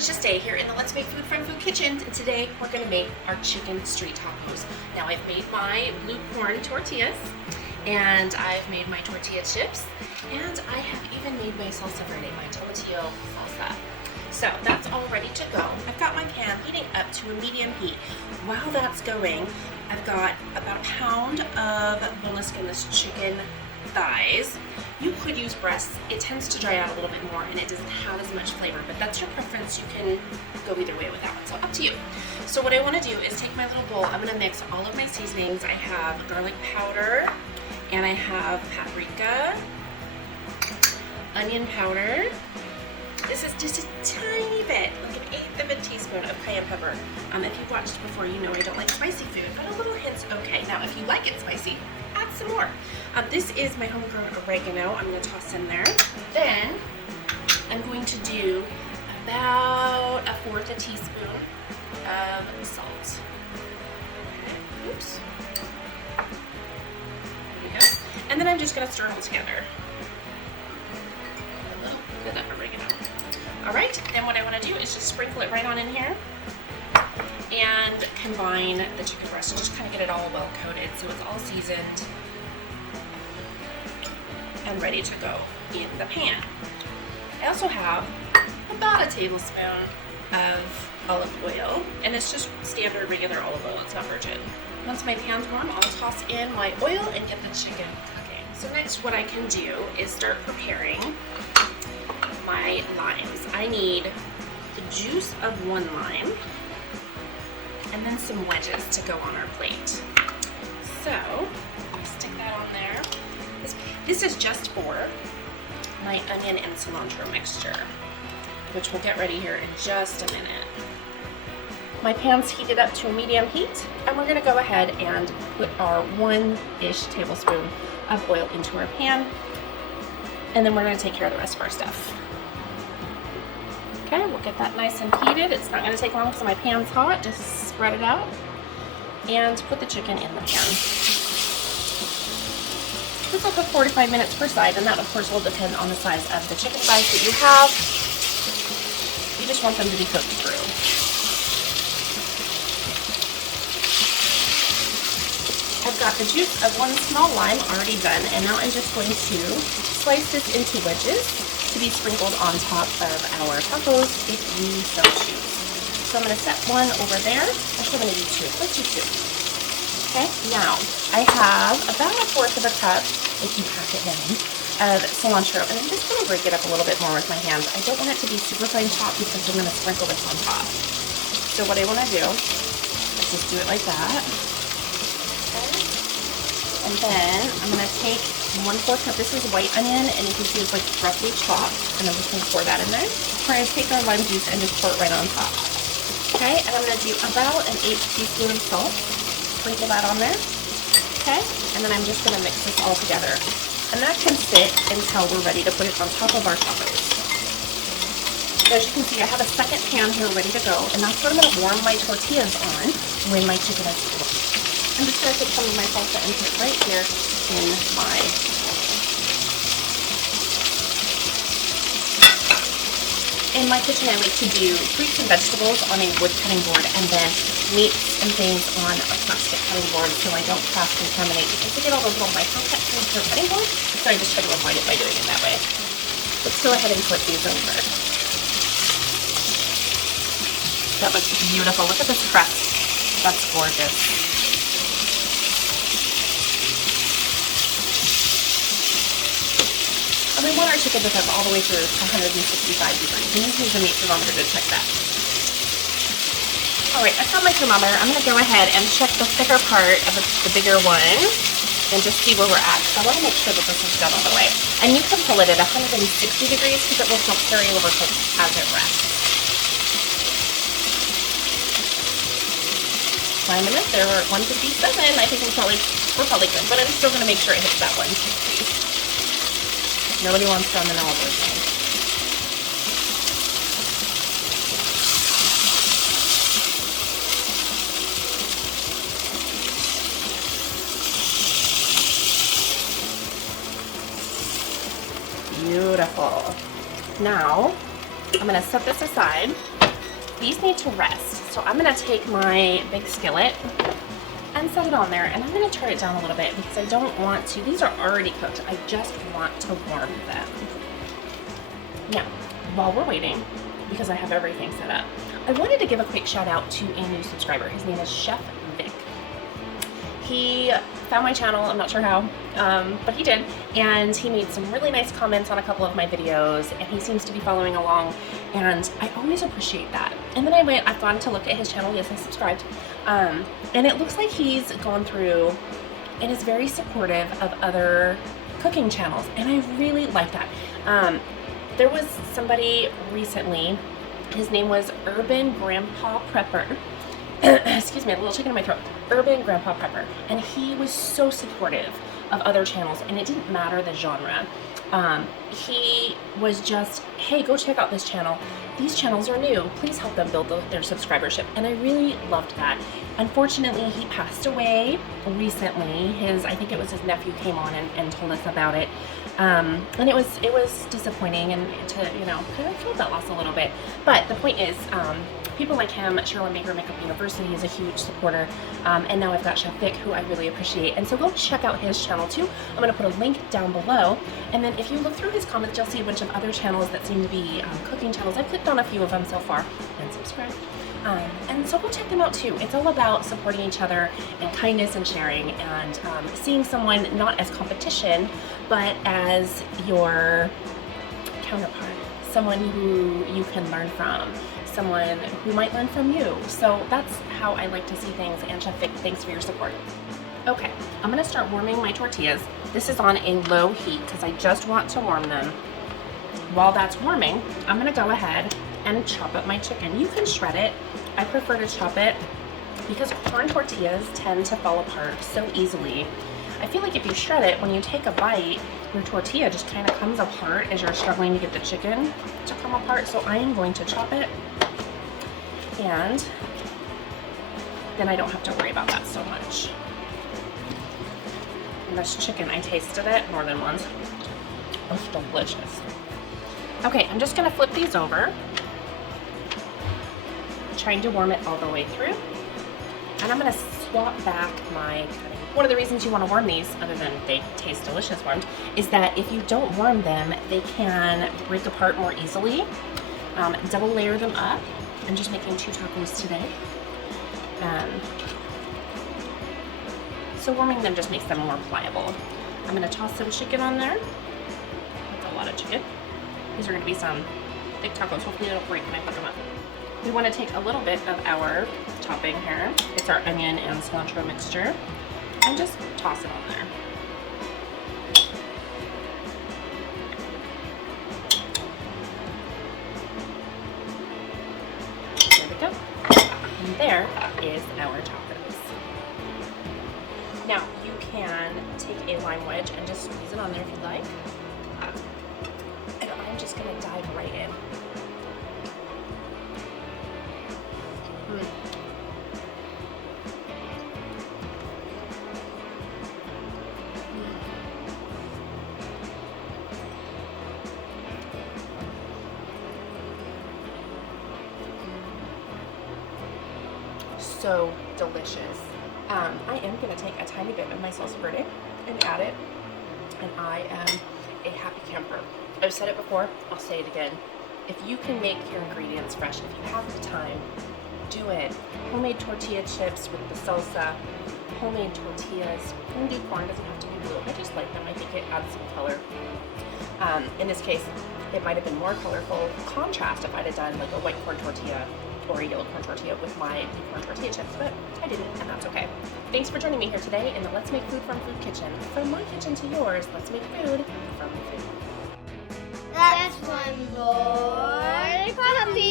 delicious day here in the Let's Make Food from Food Kitchen, and today we're going to make our chicken street tacos. Now I've made my blue corn tortillas, and I've made my tortilla chips, and I have even made my salsa verde, my tomatillo salsa. So that's all ready to go. I've got my pan heating up to a medium heat. While that's going, I've got about a pound of boneless skinless chicken thighs. You could use breasts. It tends to dry out a little bit more and it doesn't have as much flavor, but that's your preference. You can go either way with that one, so up to you. So what I want to do is take my little bowl. I'm going to mix all of my seasonings. I have garlic powder, and I have paprika, onion powder. This is just a tiny bit, like an eighth of a teaspoon of cayenne pepper. If you've watched before, you know I don't like spicy food, but a little hint's okay. Now, if you like it spicy, add some more. This is my homegrown oregano. I'm going to toss in there. Then I'm going to do about a fourth a teaspoon of salt. Okay. Oops. There we go. And then I'm just going to stir them together. A little bit of oregano. All right. Then what I want to do is just sprinkle it right on in here and combine the chicken breast. Just kind of get it all well coated so it's all seasoned and ready to go in the pan. I also have about a tablespoon of olive oil, and it's just standard regular olive oil, it's not virgin. Once my pan's warm, I'll toss in my oil and get the chicken cooking. So next what I can do is start preparing my limes. I need the juice of one lime and then some wedges to go on our plate. So I'll stick that on there. This is just for my onion and cilantro mixture, which we'll get ready here in just a minute. My pan's heated up to a medium heat, and we're gonna go ahead and put our 1-ish tablespoon of oil into our pan, and then we're gonna take care of the rest of our stuff. Okay, we'll get that nice and heated. It's not gonna take long because my pan's hot. Just spread it out and put the chicken in the pan. This will cook 45 minutes per side, and that of course will depend on the size of the chicken thighs that you have. You just want them to be cooked through. I've got the juice of one small lime already done, and now I'm just going to slice this into wedges to be sprinkled on top of our tacos if you so choose. So I'm going to set one over there. Actually, I'm going to do two. Let's do two. Okay, now I have about a fourth of a cup, if you pack it down, of cilantro, and I'm just going to break it up a little bit more with my hands. I don't want it to be super fine chopped because I'm going to sprinkle this on top. So what I want to do is just do it like that. Okay. And then I'm going to take 1/4 cup. This is white onion, and you can see it's like roughly chopped, and I'm just going to pour that in there. We're going to take our lime juice and just pour it right on top. Okay, and I'm going to do about an 1/8 teaspoon of salt. Sprinkle that on there. Okay, and then I'm just going to mix this all together. And that can sit until we're ready to put it on top of our tacos. So as you can see, I have a second pan here ready to go, and that's what I'm going to warm my tortillas on when my chicken is cooked. I'm just going to take some of my salsa and put it right here in my In my kitchen, I like to do fruits and vegetables on a wood cutting board, and then meats and things on a plastic cutting board so I don't cross-contaminate. Because I get all those little micro-cuts into the cutting board, so I just try to avoid it by doing it that way. Let's go ahead and put these over. That looks beautiful. Look at this crust. That's gorgeous. And we want our chicken to cook all the way through 165 degrees. And you can use the meat thermometer to check that. Alright, I've got my thermometer. I'm going to go ahead and check the thicker part of the bigger one and just see where we're at. So I want to make sure that this is done all the way. And you can pull it at 160 degrees because it will still carry over cooked as it rests. 9 minutes, there we're at 157. I think we're probably good, but I'm still going to make sure it hits that 160. Nobody wants to on the all those things. Beautiful. Now, I'm going to set this aside these need to rest. So I'm gonna take my big skillet and set it on there, and I'm gonna turn it down a little bit because I don't want to, these are already cooked, I just want to warm them. Now, while we're waiting, because I have everything set up, I wanted to give a quick shout out to a new subscriber. His name is Chef Vic. He found my channel, I'm not sure how, but he did, and he made some really nice comments on a couple of my videos, and he seems to be following along, and I always appreciate that. And then I've gone to look at his channel, yes, I subscribed, and it looks like he's gone through and is very supportive of other cooking channels, and I really like that. There was somebody recently, his name was Urban Grandpa Prepper. Excuse me, a little chicken in my throat. Urban Grandpa Prepper, and he was so supportive of other channels, and it didn't matter the genre. He was just, hey, go check out this channel. These channels are new. Please help them build their subscribership, and I really loved that. Unfortunately, he passed away recently. I think it was his nephew came on and told us about it, and it was disappointing, and to kind of feel that loss a little bit. But the point is, people like him, Sherilyn Baker Makeup University is a huge supporter, and now I've got Chef Vic, who I really appreciate, and so go check out his channel too. I'm going to put a link down below, and then if you look through his comments, you'll see a bunch of other channels that seem to be cooking channels. I've clicked on a few of them so far, and subscribe. And so go check them out too. It's all about supporting each other and kindness and sharing, and seeing someone not as competition, but as your counterpart, someone who you can learn from, someone who might learn from you. So that's how I like to see things, and Chef Vic, thanks for your support. Okay, I'm gonna start warming my tortillas. This is on a low heat because I just want to warm them. While that's warming, I'm gonna go ahead and chop up my chicken. You can shred it. I prefer to chop it because corn tortillas tend to fall apart so easily. I feel like if you shred it, when you take a bite, your tortilla just kind of comes apart as you're struggling to get the chicken to come apart. So I am going to chop it, and then I don't have to worry about that so much. And this chicken, I tasted it more than once. It's delicious. Okay, I'm just gonna flip these over, trying to warm it all the way through. And I'm gonna swap back my cutting. One of the reasons you want to warm these, other than they taste delicious warmed, is that if you don't warm them, they can break apart more easily. Double layer them up. I'm just making 2 tacos today. So warming them just makes them more pliable. I'm gonna toss some chicken on there. That's a lot of chicken. These are gonna be some thick tacos. Hopefully they don't break when I put them up. We want to take a little bit of our topping here. It's our onion and cilantro mixture, and just toss it on there. There we go. And there is our tacos. Now you can take a lime wedge and just squeeze it on there if you'd like. And I'm just gonna dive right in. So delicious. I am going to take a tiny bit of my salsa verde and add it, and I am a happy camper. I've said it before, I'll say it again. If you can make your ingredients fresh, if you have the time, do it. Homemade tortilla chips with the salsa, homemade tortillas. You can do corn, doesn't have to be blue. I just like them. I think it adds some color. In this case, it might have been more colorful contrast if I'd have done like a white corn tortilla or a yellow corn tortilla with my corn tortilla chips, but I didn't, and that's okay. Thanks for joining me here today in the Let's Make Food from Food Kitchen. From my kitchen to yours, let's make food from food. That's one more coffee.